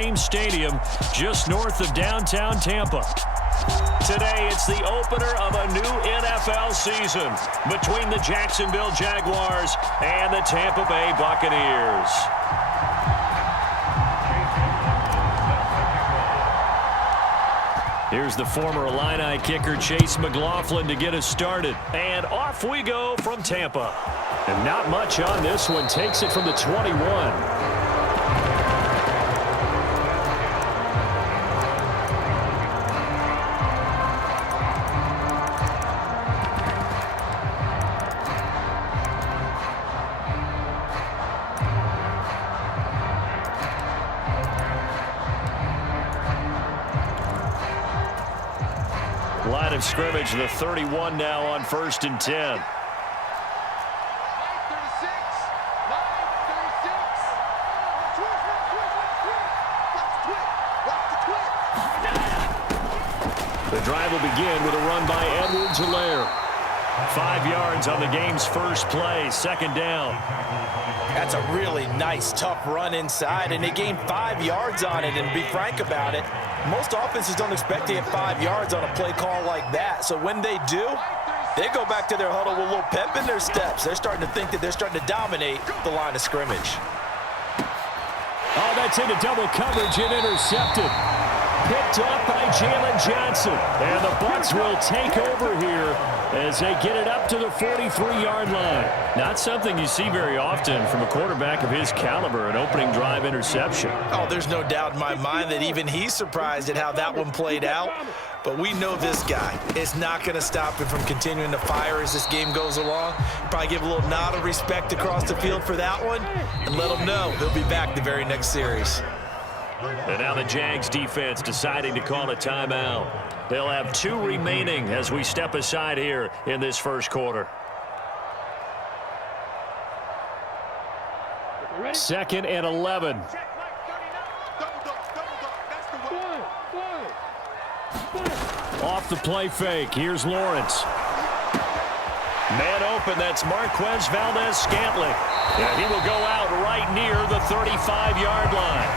Stadium just north of downtown Tampa. Today, it's the opener of a new NFL season between the Jacksonville Jaguars and the Tampa Bay Buccaneers. Here's the former Illini kicker Chase McLaughlin to get us started. And off we go from Tampa. And not much on this one. Takes it from the 21. Line of scrimmage, the 31 now on 1st and 10. The drive will begin with a run by Edwards-Helaire. 5 yards on the game's first play, 2nd down. That's a really nice, tough run inside, and they gained 5 yards on it. And be frank about it, most offenses don't expect to get 5 yards on a play call like that. So when they do, they go back to their huddle with a little pep in their steps. They're starting to think that they're starting to dominate the line of scrimmage. Oh, that's into double coverage and intercepted. Picked up by Jalen Johnson. And the Bucs will take over here as they get it up to the 43-yard line. Not something you see very often from a quarterback of his caliber, an opening drive interception. Oh, there's no doubt in my mind that even he's surprised at how that one played out. But we know this guy is not going to stop him from continuing to fire as this game goes along. Probably give a little nod of respect across the field for that one and let him know he'll be back the very next series. And now the Jags defense deciding to call a timeout. They'll have 2 remaining as we step aside here in this first quarter. 2nd and 11. Off the play fake. Here's Lawrence. Man open. That's Marquez Valdez-Scantling. And he will go out right near the 35-yard line.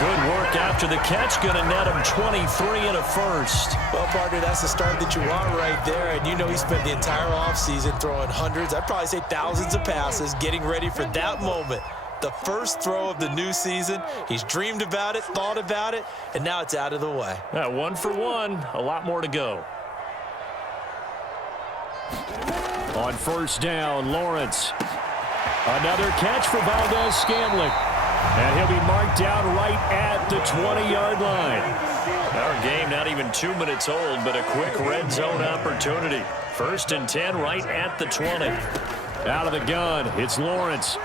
Good work after the catch. Going to net him 23 and a first. Well, partner, that's the start that you want right there. And you know he spent the entire offseason throwing hundreds, I'd probably say thousands of passes, getting ready for that moment. The first throw of the new season. He's dreamed about it, thought about it, and now it's out of the way. 1 for 1. A lot more to go. On 1st down, Lawrence. Another catch for Valdez-Scantling. And he'll be marked down right at the 20-yard line. Our game not even 2 minutes old, but a quick red zone opportunity. 1st and 10 right at the 20. Out of the gun, it's Lawrence.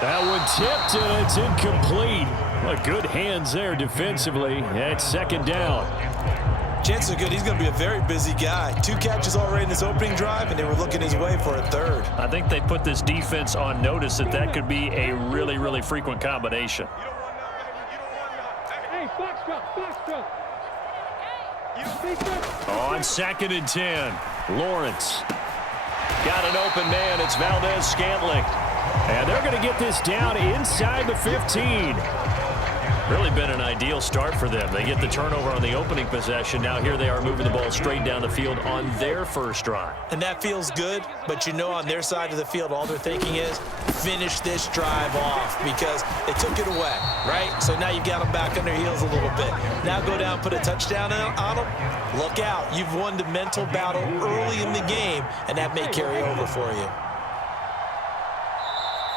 That one tipped, and it's incomplete. Well, good hands there defensively. It's 2nd down. Chances are good he's going to be a very busy guy. 2 catches already in his opening drive, and they were looking his way for a 3rd. I think they put this defense on notice that could be a really, really frequent combination. On 2nd and 10, Lawrence. Got an open man. It's Valdez-Scantling. And they're going to get this down inside the 15. Really been an ideal start for them. They get the turnover on the opening possession. Now here they are moving the ball straight down the field on their first drive. And that feels good, but you know on their side of the field, all they're thinking is finish this drive off because they took it away, right? So now you've got them back on their heels a little bit. Now go down, put a touchdown on them. Look out. You've won the mental battle early in the game, and that may carry over for you.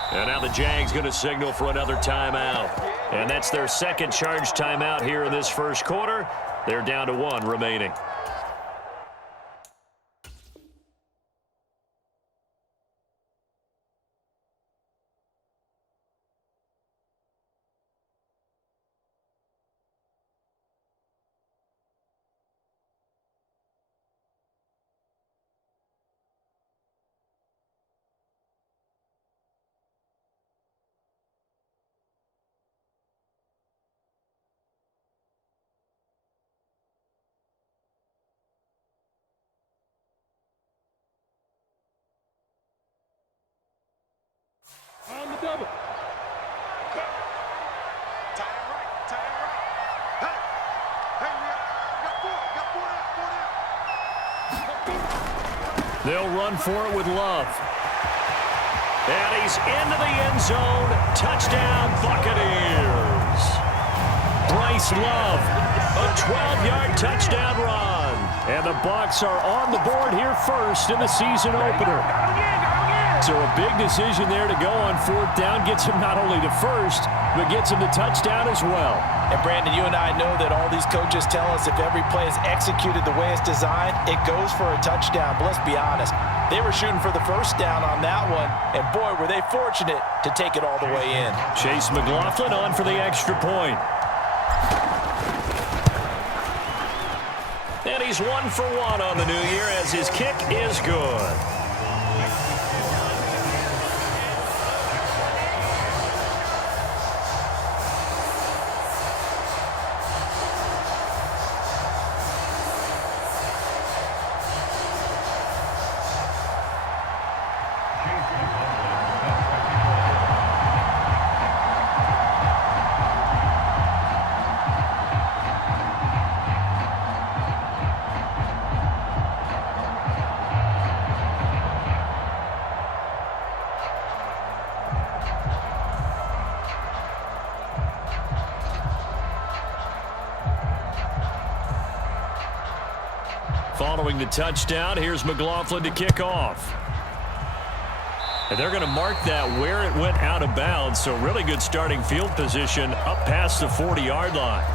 And now the Jags going to signal for another timeout. And that's their 2nd charge timeout here in this first quarter. They're down to 1 remaining. They'll run for it with Love. And he's into the end zone. Touchdown, Buccaneers. Bryce Love, a 12-yard touchdown run. And the Bucs are on the board here first in the season opener. So a big decision there to go on 4th down. Gets him not only to first, but gets him the touchdown as well. And Brandon, you and I know that all these coaches tell us if every play is executed the way it's designed, it goes for a touchdown. But let's be honest, they were shooting for the first down on that one, and boy, were they fortunate to take it all the way in. Chase McLaughlin on for the extra point. And he's 1 for 1 on the new year as his kick is good. Following the touchdown, here's McLaughlin to kick off. And they're going to mark that where it went out of bounds, so really good starting field position up past the 40-yard line.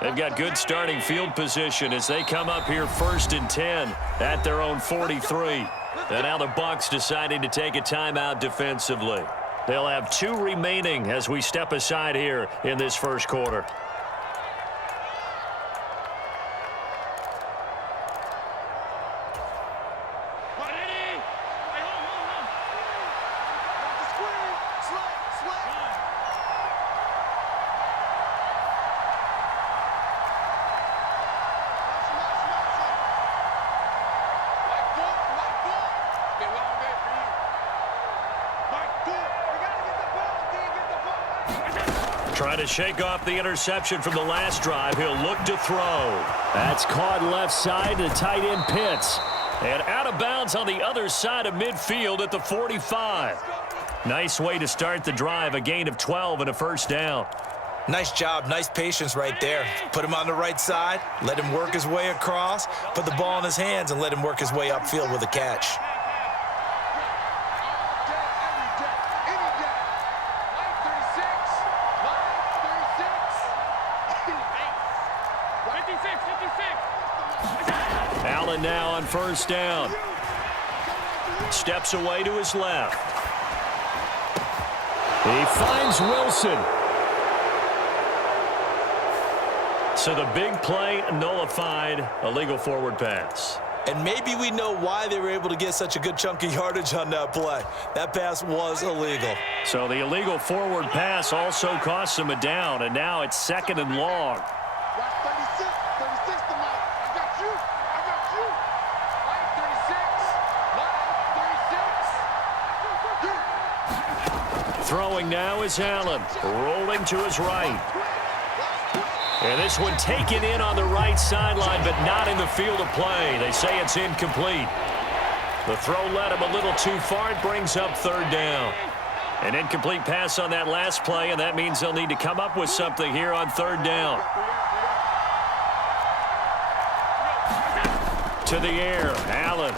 They've got good starting field position as they come up here 1st and 10 at their own 43. And now the Bucs deciding to take a timeout defensively. They'll have 2 remaining as we step aside here in this first quarter. Trying to shake off the interception from the last drive. He'll look to throw. That's caught left side to tight end Pitts. And out of bounds on the other side of midfield at the 45. Nice way to start the drive. A gain of 12 and a first down. Nice job. Nice patience right there. Put him on the right side. Let him work his way across. Put the ball in his hands and let him work his way upfield with a catch. Allen now on first down. Steps away to his left. He finds Wilson. So the big play nullified, illegal forward pass. And maybe we know why they were able to get such a good chunk of yardage on that play. That pass was illegal. So the illegal forward pass also cost him a down, and now it's 2nd and long. Throwing now is Allen, rolling to his right. And this one taken in on the right sideline, but not in the field of play. They say it's incomplete. The throw led him a little too far. It brings up 3rd down. An incomplete pass on that last play, and that means they'll need to come up with something here on 3rd down. To the air, Allen.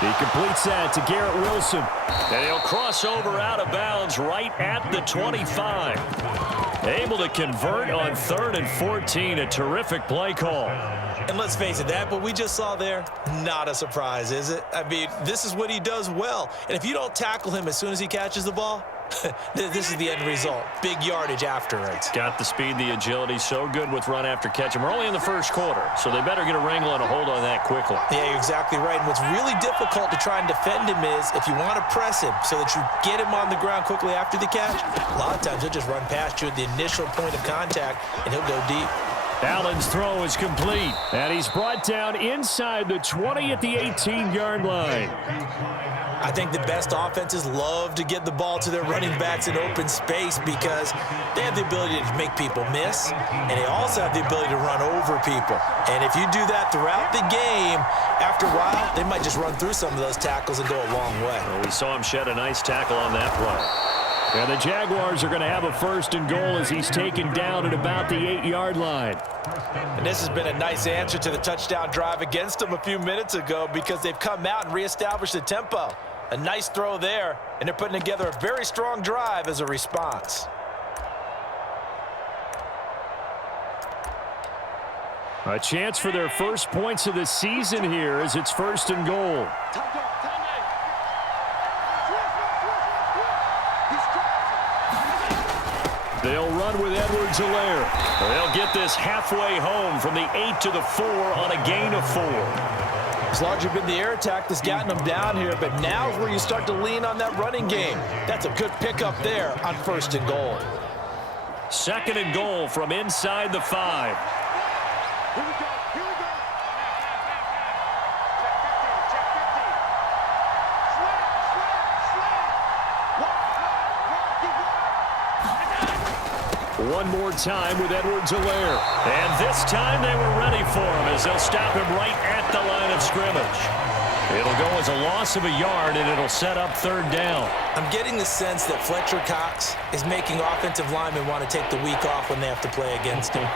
He completes that to Garrett Wilson. And he'll cross over out of bounds right at the 25. Able to convert on 3rd and 14. A terrific play call. And let's face it, that what we just saw there, not a surprise, is it? I mean, this is what he does well. And if you don't tackle him as soon as he catches the ball, This is the end result. Big yardage afterwards. Got the speed, the agility, so good with run after catch. And we're only in the first quarter, so they better get a wrangle and a hold on that quickly. Yeah, you're exactly right. And what's really difficult to try and defend him is if you want to press him so that you get him on the ground quickly after the catch, a lot of times he'll just run past you at the initial point of contact, and he'll go deep. Allen's throw is complete, and he's brought down inside the 20 at the 18-yard line. I think the best offenses love to get the ball to their running backs in open space because they have the ability to make people miss, and they also have the ability to run over people. And if you do that throughout the game, after a while, they might just run through some of those tackles and go a long way. Well, we saw him shed a nice tackle on that play. And the Jaguars are going to have a first and goal as he's taken down at about the 8-yard line. And this has been a nice answer to the touchdown drive against them a few minutes ago because they've come out and reestablished the tempo. A nice throw there, and they're putting together a very strong drive as a response. A chance for their first points of the season here as it's first and goal. They'll run with Edwards-Helaire. They'll get this halfway home from the 8 to the 4 on a gain of 4. It's largely been the air attack that's gotten them down here, but now is where you start to lean on that running game. That's a good pickup there on first and goal. Second and goal from inside the 5. Here we go. Here we go. One more time with Edwards-Helaire. And this time they were ready for him as they'll stop him right at the line of scrimmage. It'll go as a loss of a yard, and it'll set up third down. I'm getting the sense that Fletcher Cox is making offensive linemen want to take the week off when they have to play against him.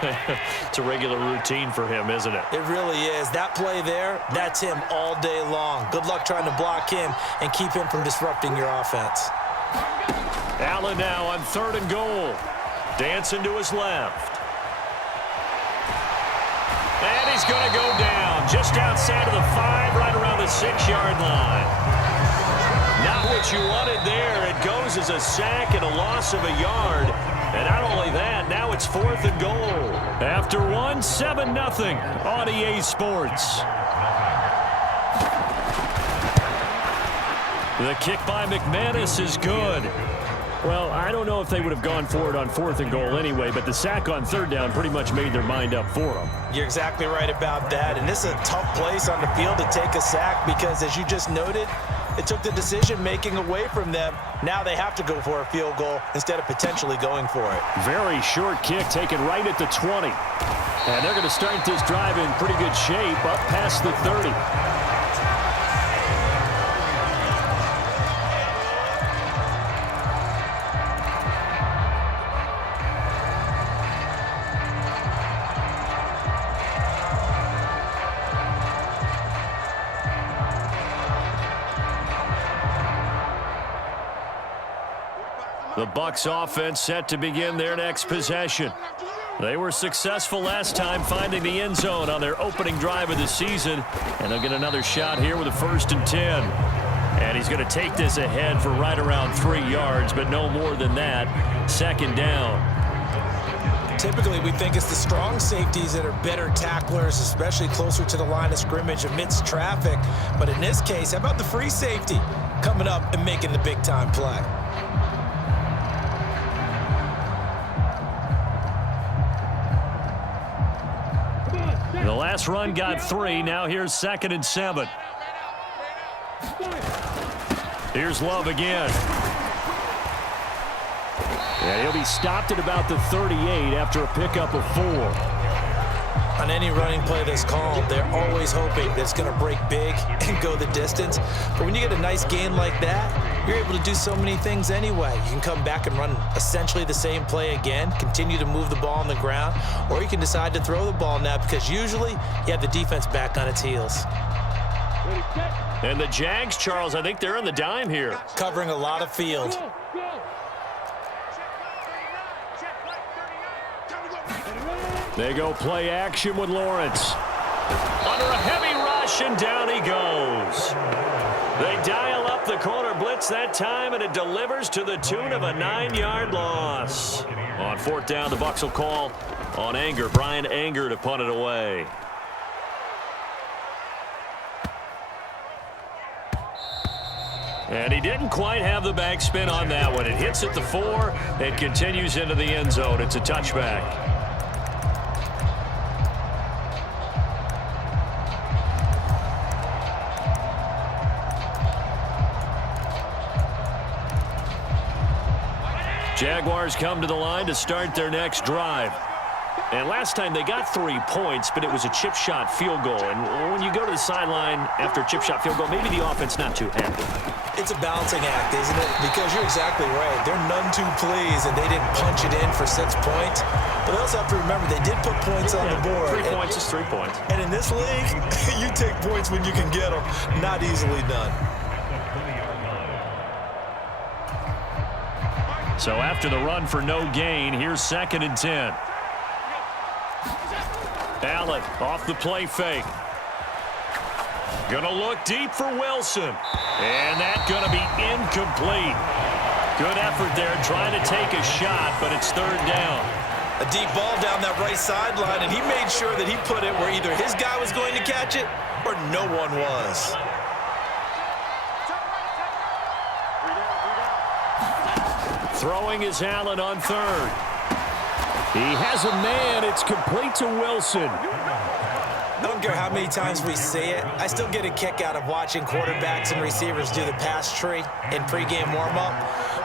It's a regular routine for him, isn't it? It really is. That play there, that's him all day long. Good luck trying to block him and keep him from disrupting your offense. Allen now on third and goal. Dancing to his left. And he's going to go down just outside of the 5, right around the 6-yard line. Not what you wanted there. It goes as a sack and a loss of a yard. And not only that, now it's fourth and goal. After one, 7-0 on EA Sports. The kick by McManus is good. Well, I don't know if they would have gone for it on fourth and goal anyway, but the sack on third down pretty much made their mind up for them. You're exactly right about that, and this is a tough place on the field to take a sack because, as you just noted, it took the decision-making away from them. Now they have to go for a field goal instead of potentially going for it. Very short kick taken right at the 20. And they're going to start this drive in pretty good shape up past the 30. The Bucs offense set to begin their next possession. They were successful last time finding the end zone on their opening drive of the season, and they'll get another shot here with a 1st and 10. And he's going to take this ahead for right around 3 yards, but no more than that. Second down. Typically, we think it's the strong safeties that are better tacklers, especially closer to the line of scrimmage amidst traffic. But in this case, how about the free safety coming up and making the big-time play? The last run got 3. Now here's 2nd and 7. Here's Love again. And he'll be stopped at about the 38 after a pickup of 4. On any running play that's called, they're always hoping that it's going to break big and go the distance. But when you get a nice gain like that, you're able to do so many things anyway. You can come back and run essentially the same play again, continue to move the ball on the ground, or you can decide to throw the ball now because usually you have the defense back on its heels. And the Jags, Charles, I think they're on the dime here. Covering a lot of field. They go play action with Lawrence. Under a heavy rush, and down he goes. They dial up the corner blitz that time, and it delivers to the tune of a 9-yard loss. On fourth down, the Bucs will call on Anger. Brian Anger to punt it away. And he didn't quite have the backspin on that one. It hits at the 4 and continues into the end zone. It's a touchback. Jaguars come to the line to start their next drive. And last time they got 3 points, but it was a chip shot field goal. And when you go to the sideline after a chip shot field goal, maybe the offense not too happy. It's a balancing act, isn't it? Because you're exactly right. They're none too pleased, and they didn't punch it in for 6 points. But they also have to remember they did put points on the board. 3 points is 3 points. And in this league, you take points when you can get them. Not easily done. So after the run for no gain, here's 2nd and 10. Allen off the play fake. Gonna look deep for Wilson. And that's gonna be incomplete. Good effort there trying to take a shot, but it's 3rd down. A deep ball down that right sideline, and he made sure that he put it where either his guy was going to catch it or no one was. Throwing is Allen on 3rd. He has a man. It's complete to Wilson. I don't care how many times we see it. I still get a kick out of watching quarterbacks and receivers do the pass tree in pregame warm-up.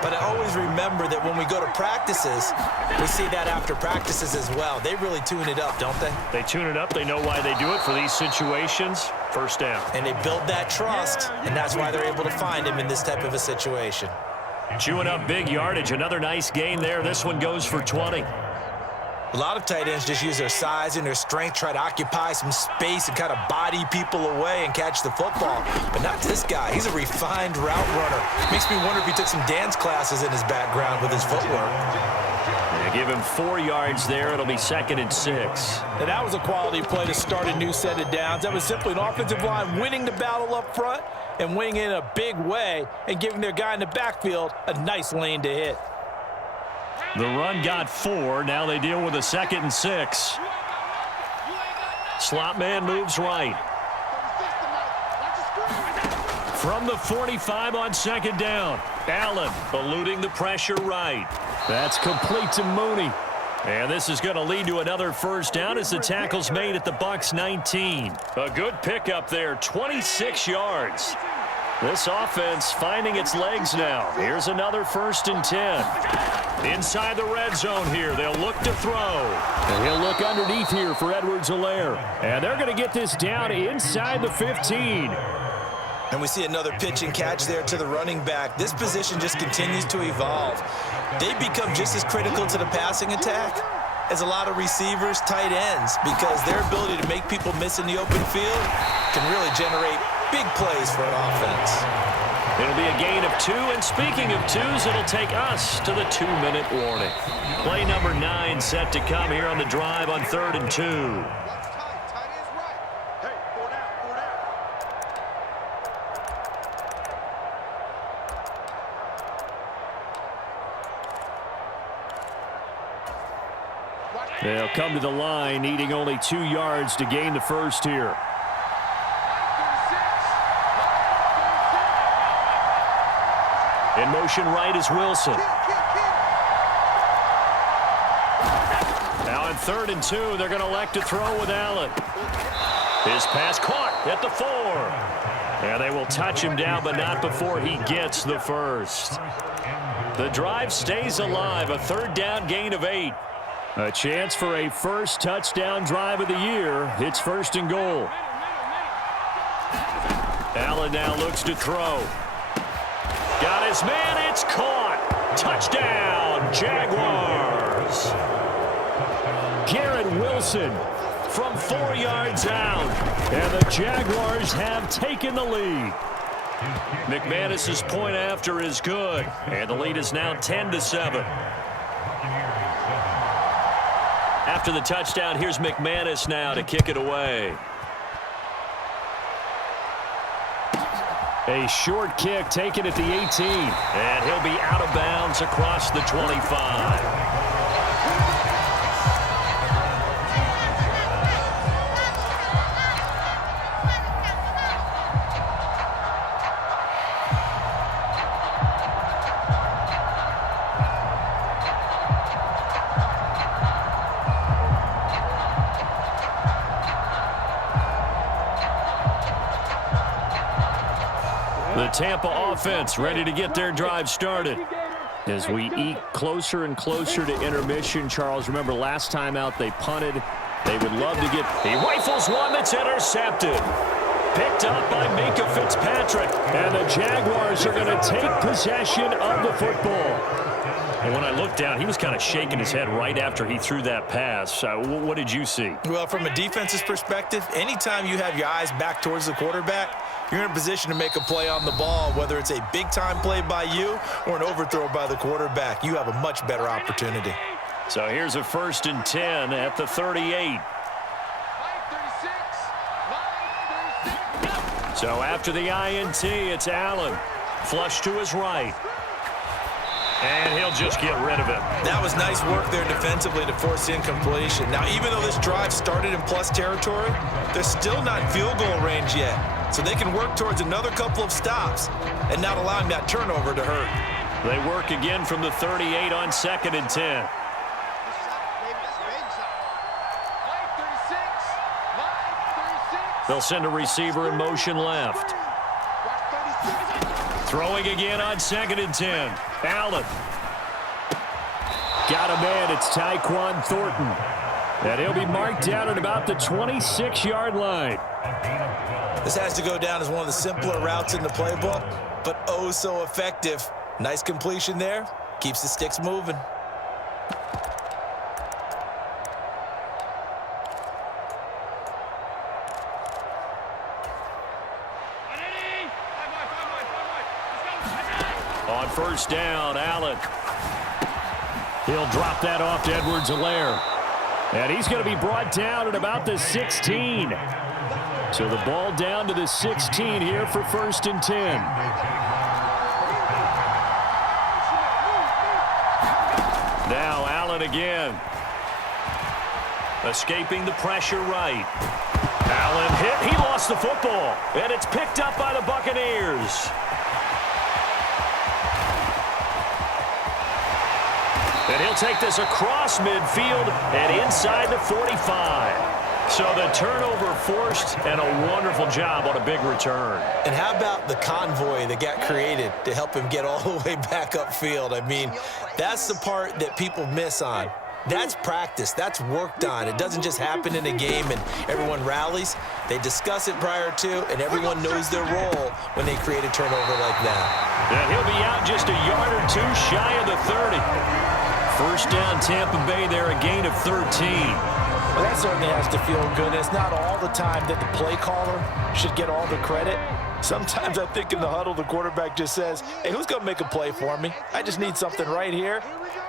But I always remember that when we go to practices, we see that after practices as well. They really tune it up, don't they? They tune it up. They know why they do it for these situations. 1st down. And they build that trust, and that's why they're able to find him in this type of a situation. Chewing up big yardage. Another nice gain there. This one goes for 20. A lot of tight ends just use their size and their strength, try to occupy some space and kind of body people away and catch the football. But not this guy. He's a refined route runner. Makes me wonder if he took some dance classes in his background with his footwork. They give him 4 yards there. It'll be 2nd and 6. And that was a quality play to start a new set of downs. That was simply an offensive line winning the battle up front and winning in a big way and giving their guy in the backfield a nice lane to hit. The run got 4. Now they deal with a 2nd and 6. Slot man moves right. From the 45 on 2nd down. Allen eluding the pressure right. That's complete to Mooney. And this is going to lead to another 1st down as the tackle's made at the Bucs 19. A good pickup there, 26 yards. This offense finding its legs now. Here's another 1st and 10. Inside the red zone here. They'll look to throw. And he'll look underneath here for Edwards-Helaire. And they're going to get this down inside the 15. And we see another pitch and catch there to the running back. This position just continues to evolve. They become just as critical to the passing attack as a lot of receivers, tight ends, because their ability to make people miss in the open field can really generate big plays for an offense. It'll be a gain of 2, and speaking of 2s, it'll take us to the 2-minute warning. Play number 9 set to come here on the drive on 3rd and 2. They'll come to the line, needing only 2 yards to gain the 1st here. In motion right is Wilson. Now on 3rd and 2, they're going to elect to throw with Allen. His pass caught at the 4. And they will touch him down, but not before he gets the 1st. The drive stays alive, a 3rd down gain of 8. A chance for a 1st touchdown drive of the year. It's 1st and goal. Allen now looks to throw. Got his man. It's caught. Touchdown, Jaguars. Garrett Wilson from 4 yards out. And the Jaguars have taken the lead. McManus's point after is good. And the lead is now 10-7. After the touchdown, here's McManus now to kick it away. A short kick taken at the 18. And he'll be out of bounds across the 25. The Tampa offense ready to get their drive started. As we eke closer and closer to intermission, Charles, remember last time out they punted. They would love to get... He rifles one that's intercepted. Picked up by Minka Fitzpatrick. And the Jaguars are going to take possession of the football. And when I looked down, he was kind of shaking his head right after he threw that pass. What did you see? Well, from a defense's perspective, anytime you have your eyes back towards the quarterback, you're in a position to make a play on the ball, whether it's a big-time play by you or an overthrow by the quarterback. You have a much better opportunity. So here's a 1st and 10 at the 38. So after the INT, it's Allen. Flush to his right. And he'll just get rid of it. That was nice work there defensively to force incompletion. Now, even though this drive started in plus territory, they're still not in field goal range yet. So they can work towards another couple of stops and not allowing that turnover to hurt. They work again from the 38 on 2nd and 10. They'll send a receiver in motion left. Throwing again on 2nd and 10. Allen. Got a man. It's Tyquan Thornton. And he'll be marked down at about the 26-yard line. This has to go down as one of the simpler routes in the playbook, but oh so effective. Nice completion there. Keeps the sticks moving. On 1st down, Allen. He'll drop that off to Edwards-Helaire. And he's going to be brought down at about the 16. So the ball down to the 16 here for 1st and 10. Now Allen again. Escaping the pressure right. Allen hit. He lost the football. And it's picked up by the Buccaneers. And he'll take this across midfield and inside the 45. So the turnover forced and a wonderful job on a big return. And how about the convoy that got created to help him get all the way back upfield? I mean, that's the part that people miss on. That's practice. That's worked on. It doesn't just happen in a game and everyone rallies. They discuss it prior to, and everyone knows their role when they create a turnover like that. And he'll be out just a yard or two shy of the 30. 1st down, Tampa Bay there, a gain of 13. Well, that certainly has to feel good. It's not all the time that the play caller should get all the credit. Sometimes I think in the huddle, the quarterback just says, hey, who's going to make a play for me? I just need something right here.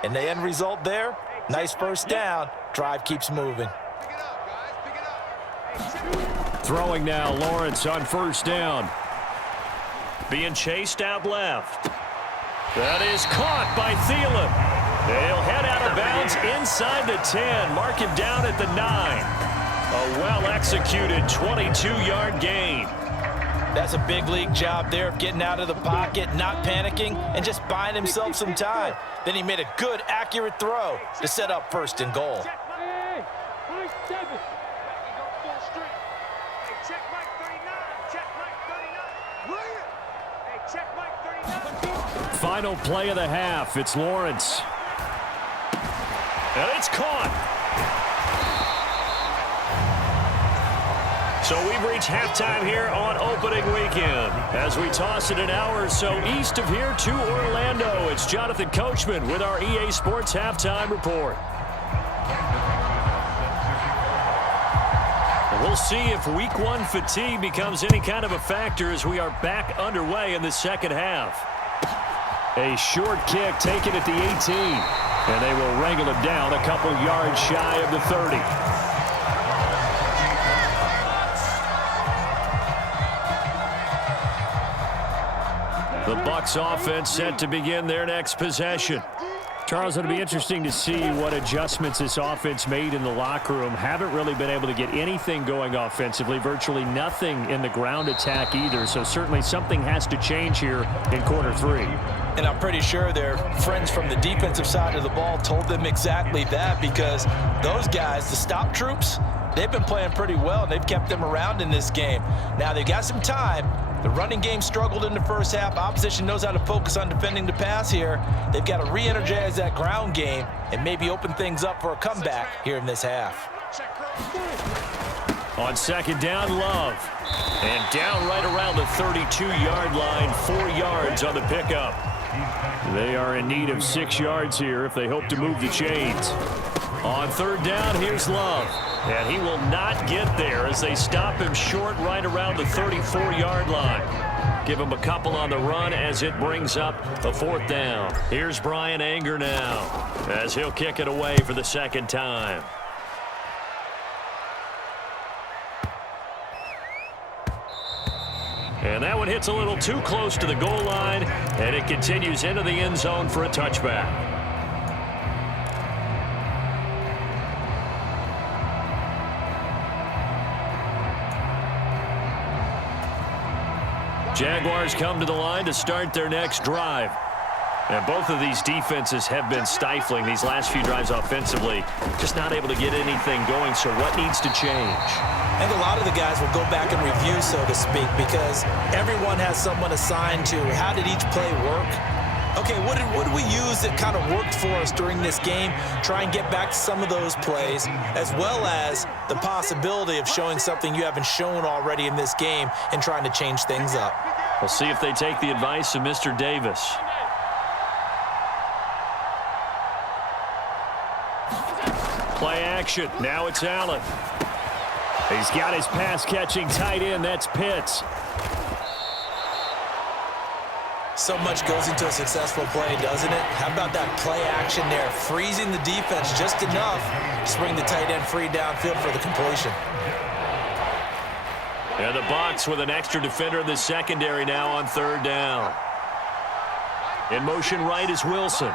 And the end result there, nice 1st down. Drive keeps moving. Throwing now, Lawrence on 1st down. Being chased out left. That is caught by Thielen. They'll head out of bounds inside the 10. Mark him down at the 9. A well-executed 22-yard gain. That's a big league job there of getting out of the pocket, not panicking, and just buying himself some time. Then he made a good, accurate throw to set up 1st and goal. Final play of the half. It's Lawrence. And it's caught. So we've reached halftime here on opening weekend. As we toss it an hour or so east of here to Orlando, it's Jonathan Coachman with our EA Sports Halftime Report. We'll see if Week 1 fatigue becomes any kind of a factor as we are back underway in the second half. A short kick taken at the 18, and they will wrangle him down a couple yards shy of the 30. The Bucs offense set to begin their next possession. Charles, it'll be interesting to see what adjustments this offense made in the locker room. Haven't really been able to get anything going offensively, virtually nothing in the ground attack either. So certainly something has to change here in quarter 3. And I'm pretty sure their friends from the defensive side of the ball told them exactly that, because those guys, the stop troops, they've been playing pretty well, and they've kept them around in this game. Now, they've got some time. The running game struggled in the first half. Opposition knows how to focus on defending the pass here. They've got to re-energize that ground game and maybe open things up for a comeback here in this half. On second down, Love. And down right around the 32-yard line, 4 yards on the pickup. They are in need of 6 yards here if they hope to move the chains. On third down, here's Love. And he will not get there as they stop him short right around the 34-yard line. Give him a couple on the run as it brings up a 4th down. Here's Brian Anger now as he'll kick it away for the second time. And that one hits a little too close to the goal line, and it continues into the end zone for a touchback. Jaguars come to the line to start their next drive. And both of these defenses have been stifling these last few drives offensively. Just not able to get anything going, so what needs to change? I think a lot of the guys will go back and review, so to speak, because everyone has someone assigned to how did each play work. Okay, what did we use that kind of worked for us during this game? Try and get back to some of those plays, as well as the possibility of showing something you haven't shown already in this game and trying to change things up. We'll see if they take the advice of Mr. Davis. Play action. Now it's Allen. He's got his pass-catching tight end. That's Pitts. So much goes into a successful play, doesn't it? How about that play action there? Freezing the defense just enough to bring the tight end free downfield for the completion. And the Bucs with an extra defender in the secondary now on third down. In motion right is Wilson.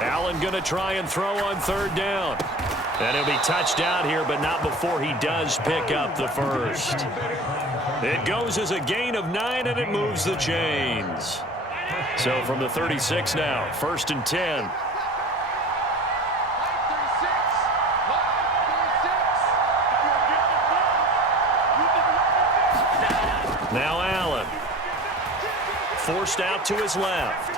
Allen going to try and throw on third down. And he'll be touched out here, but not before he does pick up the first. It goes as a gain of 9, and it moves the chains. So from the 36 now, 1st and 10. Now Allen. Forced out to his left.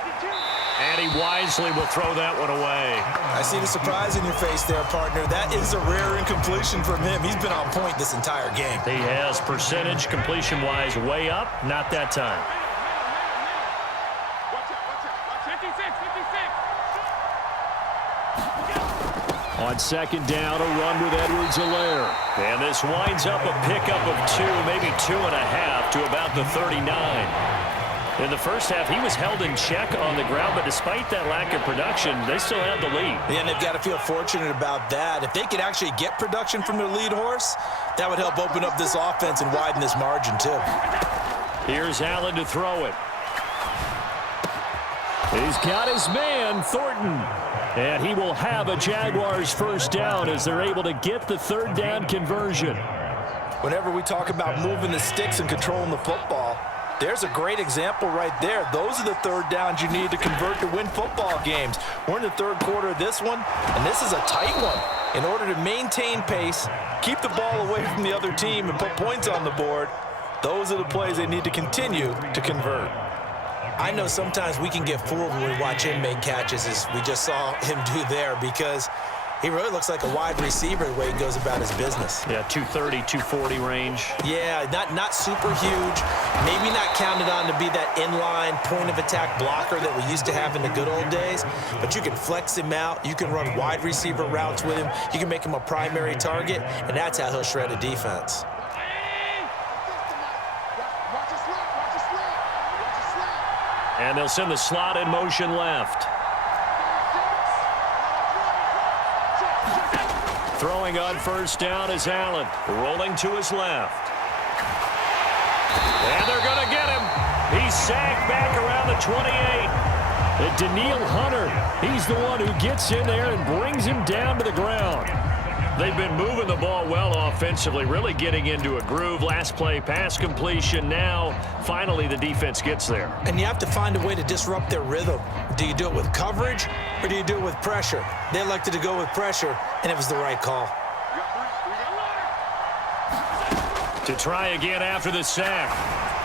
And he wisely will throw that one away. I see the surprise in your face there, partner. That is a rare incompletion from him. He's been on point this entire game. He has percentage completion-wise way up. Not that time. On second down, a run with Edwards-Helaire. And this winds up a pickup of 2, maybe 2.5 to about the 39. In the first half, he was held in check on the ground, but despite that lack of production, they still have the lead. Yeah, and they've got to feel fortunate about that. If they could actually get production from their lead horse, that would help open up this offense and widen this margin, too. Here's Allen to throw it. He's got his man, Thornton. And he will have a Jaguars first down as they're able to get the third down conversion. Whenever we talk about moving the sticks and controlling the football, there's a great example right there. Those are the third downs you need to convert to win football games. We're in the third quarter of this one, and this is a tight one. In order to maintain pace, keep the ball away from the other team, and put points on the board, those are the plays they need to continue to convert. I know sometimes we can get fooled when we watch him make catches, as we just saw him do there, because he really looks like a wide receiver the way he goes about his business. Yeah, 230, 240 range. Yeah, not super huge. Maybe not counted on to be that inline point-of-attack blocker that we used to have in the good old days. But you can flex him out. You can run wide receiver routes with him. You can make him a primary target, and that's how he'll shred a defense. And they'll send the slot in motion left. Throwing on first down is Allen, rolling to his left. And they're going to get him. He's sacked back around the 28. And Daniil Hunter, he's the one who gets in there and brings him down to the ground. They've been moving the ball well offensively, really getting into a groove. Last play, pass completion. Now, finally, the defense gets there. And you have to find a way to disrupt their rhythm. Do you do it with coverage, or do you do it with pressure? They elected to go with pressure, and it was the right call. To try again after the sack.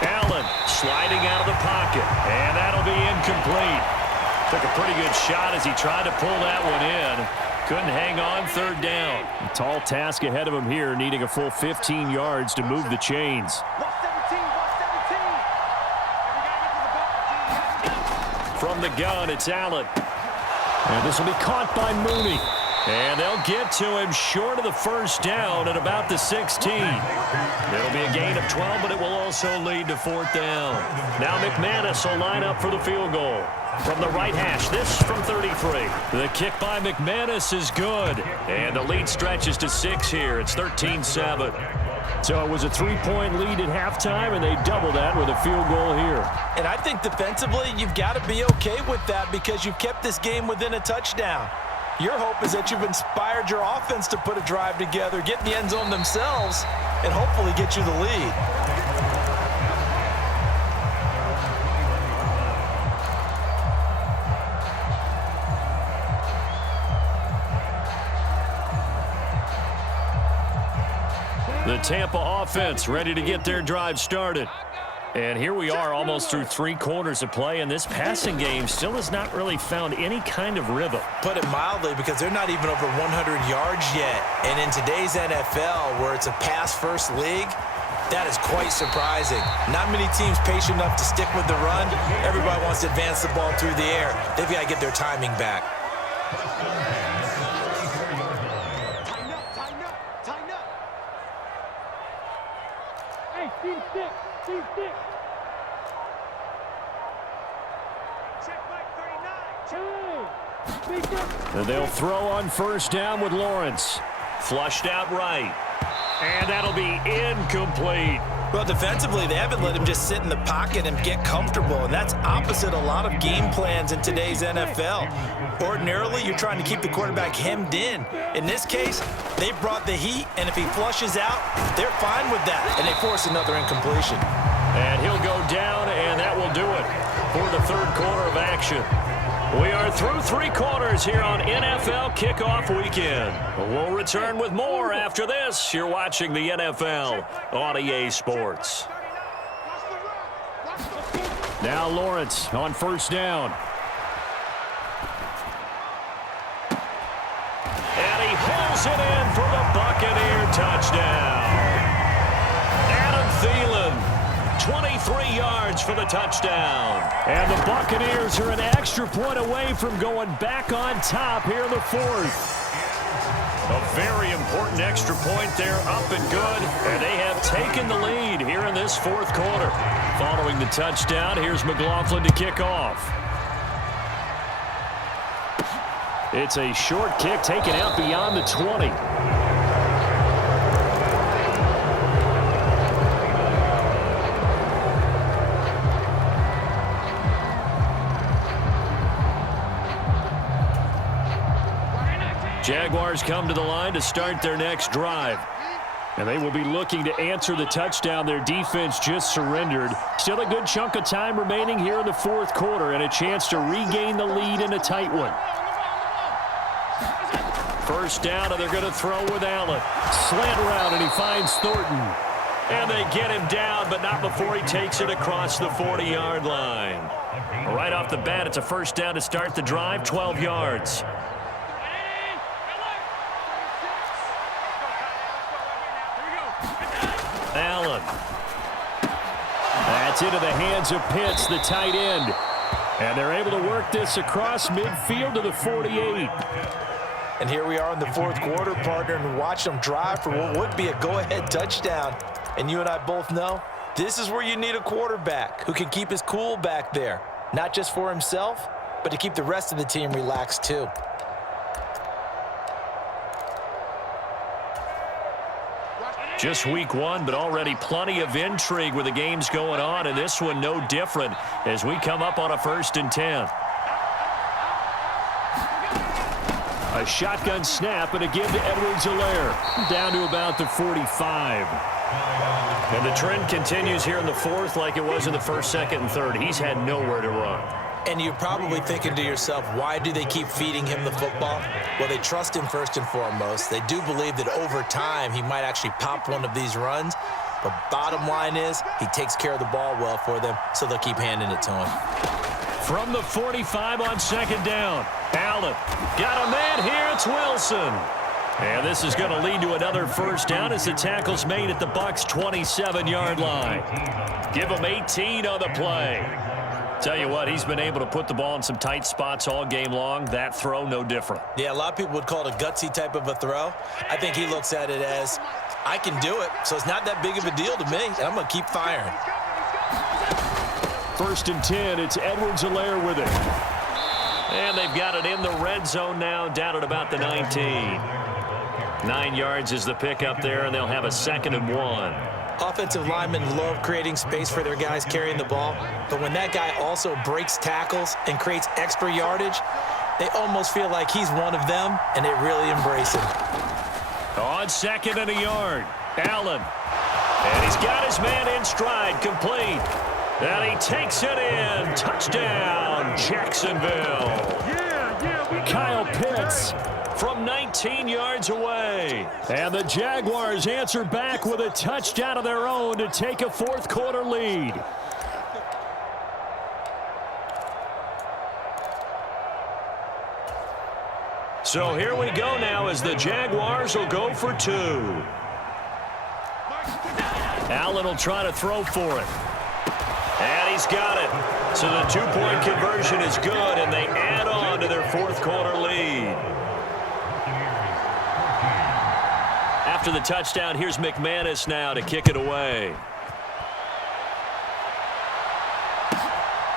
Allen sliding out of the pocket, and that'll be incomplete. Took a pretty good shot as he tried to pull that one in. Couldn't hang on, third down. A tall task ahead of him here, needing a full 15 yards to move the chains. From the gun, it's Allen. And this will be caught by Mooney. And they'll get to him short of the first down at about the 16. It'll be a gain of 12, but it will also lead to fourth down. Now McManus will line up for the field goal. From the right hash, this from 33. The kick by McManus is good. And the lead stretches to 6 here. It's 13-7. So it was a 3-point lead at halftime, and they doubled that with a field goal here. And I think defensively, you've got to be okay with that because you've kept this game within a touchdown. Your hope is that you've inspired your offense to put a drive together, get in the end zone themselves, and hopefully get you the lead. The Tampa offense ready to get their drive started. And here we are almost through 3 quarters of play, and this passing game still has not really found any kind of rhythm. Put it mildly, because they're not even over 100 yards yet. And in today's NFL, where it's a pass-first league, that is quite surprising. Not many teams patient enough to stick with the run. Everybody wants to advance the ball through the air. They've got to get their timing back. Tighten up. Hey, team stick. And they'll throw on first down with Lawrence. Flushed out right. And that'll be incomplete. Well, defensively, they haven't let him just sit in the pocket and get comfortable, and that's opposite a lot of game plans in today's NFL. Ordinarily, you're trying to keep the quarterback hemmed in. In this case, they brought the heat, and if he flushes out, they're fine with that, and they force another incompletion. And he'll go down, and that will do it for the third quarter of action. We are through 3 quarters here on NFL Kickoff Weekend. We'll return with more after this. You're watching the NFL on EA Sports. Now Lawrence on first down. And he holds it in for the Buccaneer touchdown. Adam Thielen. 23 yards for the touchdown. And the Buccaneers are an extra point away from going back on top here in the fourth. A very important extra point there, up and good. And they have taken the lead here in this fourth quarter. Following the touchdown, here's McLaughlin to kick off. It's a short kick taken out beyond the 20. Jaguars come to the line to start their next drive. And they will be looking to answer the touchdown their defense just surrendered. Still a good chunk of time remaining here in the fourth quarter and a chance to regain the lead in a tight one. First down, and they're going to throw with Allen. Slant route, and he finds Thornton. And they get him down, but not before he takes it across the 40-yard line. Right off the bat, it's a first down to start the drive, 12 yards. Allen. That's into the hands of Pitts, the tight end. And they're able to work this across midfield to the 48. And here we are in the fourth quarter, partner, and watch them drive for what would be a go-ahead touchdown. And you and I both know this is where you need a quarterback who can keep his cool back there, not just for himself, but to keep the rest of the team relaxed too. Just week one, but already plenty of intrigue with the games going on, and this one no different as we come up on a 1st and 10. A shotgun snap and a give to Edwards-Helaire. Down to about the 45. And the trend continues here in the 4th like it was in the 1st, 2nd, and 3rd. He's had nowhere to run. And you're probably thinking to yourself, why do they keep feeding him the football? Well, they trust him first and foremost. They do believe that over time he might actually pop one of these runs. But bottom line is he takes care of the ball well for them, so they'll keep handing it to him. From the 45 on 2nd down, Allen got a man here. It's Wilson. And this is going to lead to another 1st down as the tackle's made at the Bucs' 27-yard line. Give him 18 on the play. Tell you what, he's been able to put the ball in some tight spots all game long. That throw, no different. Yeah, a lot of people would call it a gutsy type of a throw. I think he looks at it as, I can do it, so it's not that big of a deal to me, and I'm going to keep firing. 1st and 10, it's Edwards-Helaire with it. And they've got it in the red zone now, down at about the 19. 9 yards is the pickup there, and they'll have a 2nd and 1. Offensive linemen love creating space for their guys carrying the ball, but when that guy also breaks tackles and creates extra yardage, they almost feel like he's one of them, and they really embrace him. On 2nd and a yard, Allen. And he's got his man in stride, complete. And he takes it in. Touchdown, Jacksonville. Kyle Pitts from 19 yards away. And the Jaguars answer back with a touchdown of their own to take a 4th quarter lead. So here we go now as the Jaguars will go for 2. Allen will try to throw for it. And he's got it. So the 2-point conversion is good, and they add on to their 4th quarter lead. After the touchdown, here's McManus now to kick it away.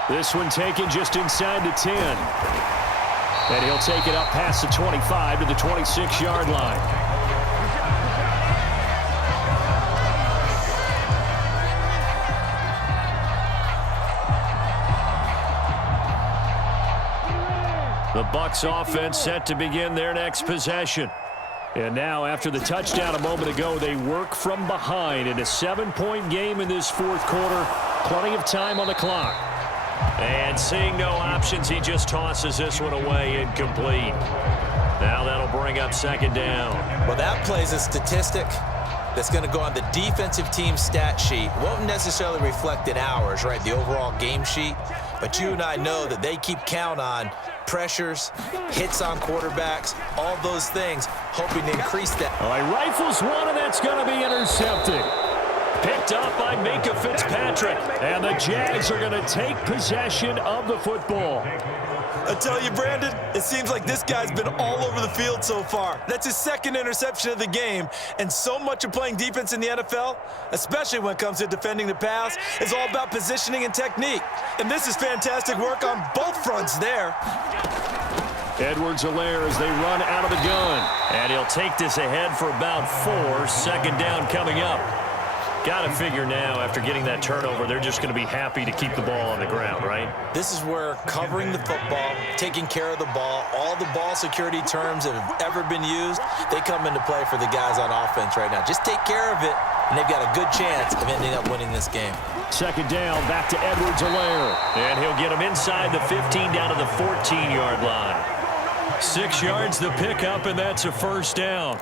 This one taken just inside the 10. And he'll take it up past the 25 to the 26-yard line. The Bucs offense set to begin their next possession. And now, after the touchdown a moment ago, they work from behind in a 7-point game in this 4th quarter. Plenty of time on the clock. And seeing no options, he just tosses this one away incomplete. Now that'll bring up 2nd down. Well, that plays a statistic that's going to go on the defensive team stat sheet. Won't necessarily reflect in ours, right, the overall game sheet. But you and I know that they keep count on pressures, hits on quarterbacks, all those things, hoping to increase that. All right, rifles one, and that's going to be intercepted. Picked up by Minkah Fitzpatrick. And the Jags are going to take possession of the football. I tell you, Brandon, it seems like this guy's been all over the field so far. That's his 2nd interception of the game. And so much of playing defense in the NFL, especially when it comes to defending the pass, is all about positioning and technique. And this is fantastic work on both fronts there. Edwards-Helaire as they run out of the gun. And he'll take this ahead for about 4. 2nd down coming up. Got to figure now, after getting that turnover, they're just going to be happy to keep the ball on the ground, right? This is where covering the football, taking care of the ball, all the ball security terms that have ever been used, they come into play for the guys on offense right now. Just take care of it, and they've got a good chance of ending up winning this game. 2nd down, back to Edwards-Helaire. And he'll get him inside the 15 down to the 14-yard line. 6 yards the pickup, and that's a 1st down.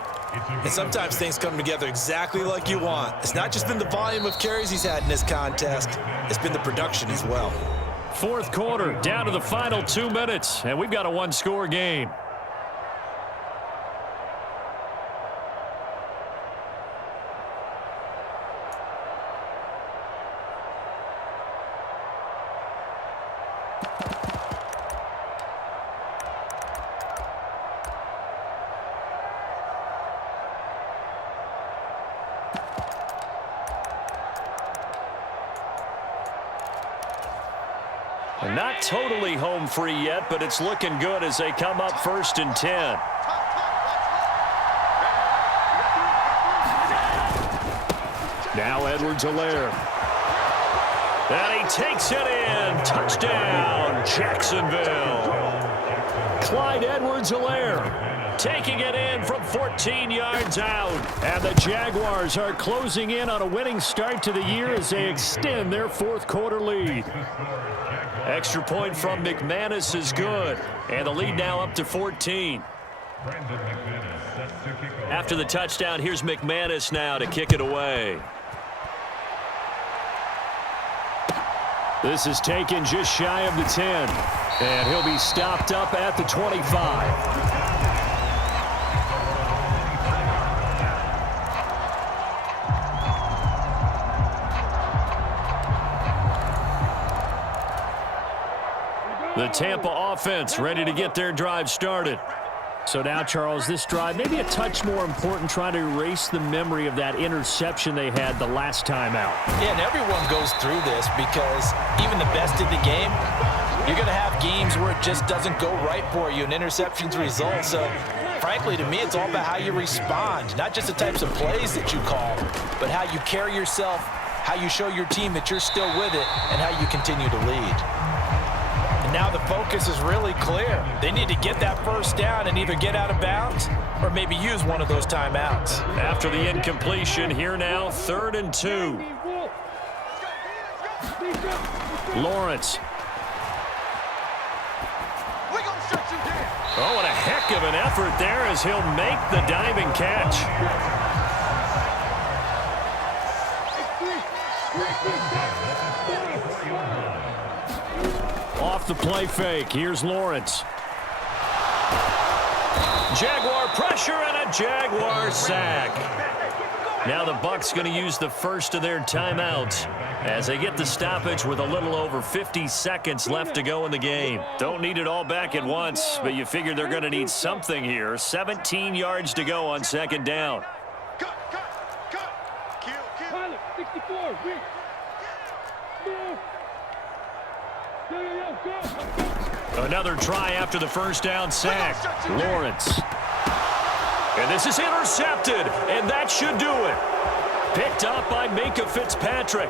And sometimes things come together exactly like you want. It's not just been the volume of carries he's had in this contest. It's been the production as well. 4th quarter, down to the final 2 minutes, and we've got a 1-score game. Not totally home free yet, but it's looking good as they come up 1st and 10. Now Edwards-Helaire. And he takes it in. Touchdown, Jacksonville. Clyde Edwards-Helaire taking it in from 14 yards out. And the Jaguars are closing in on a winning start to the year as they extend their fourth quarter lead. Extra point from McManus is good. And the lead now up to 14. After the touchdown, here's McManus now to kick it away. This is taken just shy of the 10. And he'll be stopped up at the 25. The Tampa offense ready to get their drive started. So now, Charles, this drive maybe a touch more important, trying to erase the memory of that interception they had the last time out. Yeah, and everyone goes through this because even the best in the game, you're going to have games where it just doesn't go right for you, and interceptions result. So, frankly, to me, it's all about how you respond, not just the types of plays that you call, but how you carry yourself, how you show your team that you're still with it, and how you continue to lead. And now the focus is really clear. They need to get that first down and either get out of bounds or maybe use one of those timeouts. After the incompletion, here now, 3rd and 2. Lawrence. Oh, what a heck of an effort there as he'll make the diving catch. Off the play fake, here's Lawrence. Jaguar pressure and a Jaguar sack. Now the Bucs going to use the first of their timeouts as they get the stoppage with a little over 50 seconds left to go in the game. Don't need it all back at once, but you figure they're going to need something here. 17 yards to go on 2nd down. Pilot, 64, Rick. Another try after the first down sack. Lawrence. And this is intercepted, and that should do it. Picked up by Minka Fitzpatrick.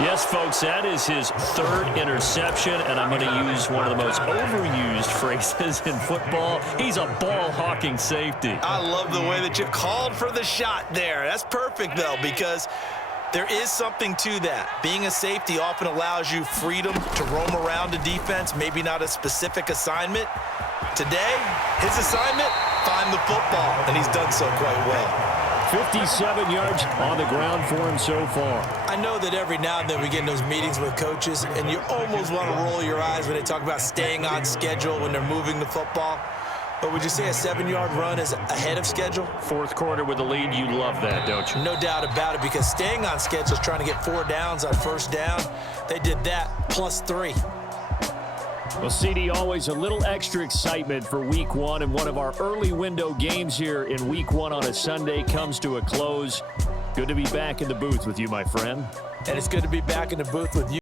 Yes, folks, that is his 3rd interception, and I'm going to use one of the most overused phrases in football. He's a ball-hawking safety. I love the way that you called for the shot there. That's perfect, though, because there is something to that. Being a safety often allows you freedom to roam around a defense, maybe not a specific assignment. Today, his assignment, find the football, and he's done so quite well. 57 yards on the ground for him so far. I know that every now and then we get in those meetings with coaches, and you almost want to roll your eyes when they talk about staying on schedule when they're moving the football. But would you say a 7-yard run is ahead of schedule? 4th quarter with the lead, you love that, don't you? No doubt about it, because staying on schedule is trying to get 4 downs on 1st down. They did that plus 3. Well, CD, always a little extra excitement for Week 1, and one of our early window games here in Week 1 on a Sunday comes to a close. Good to be back in the booth with you, my friend. And it's good to be back in the booth with you.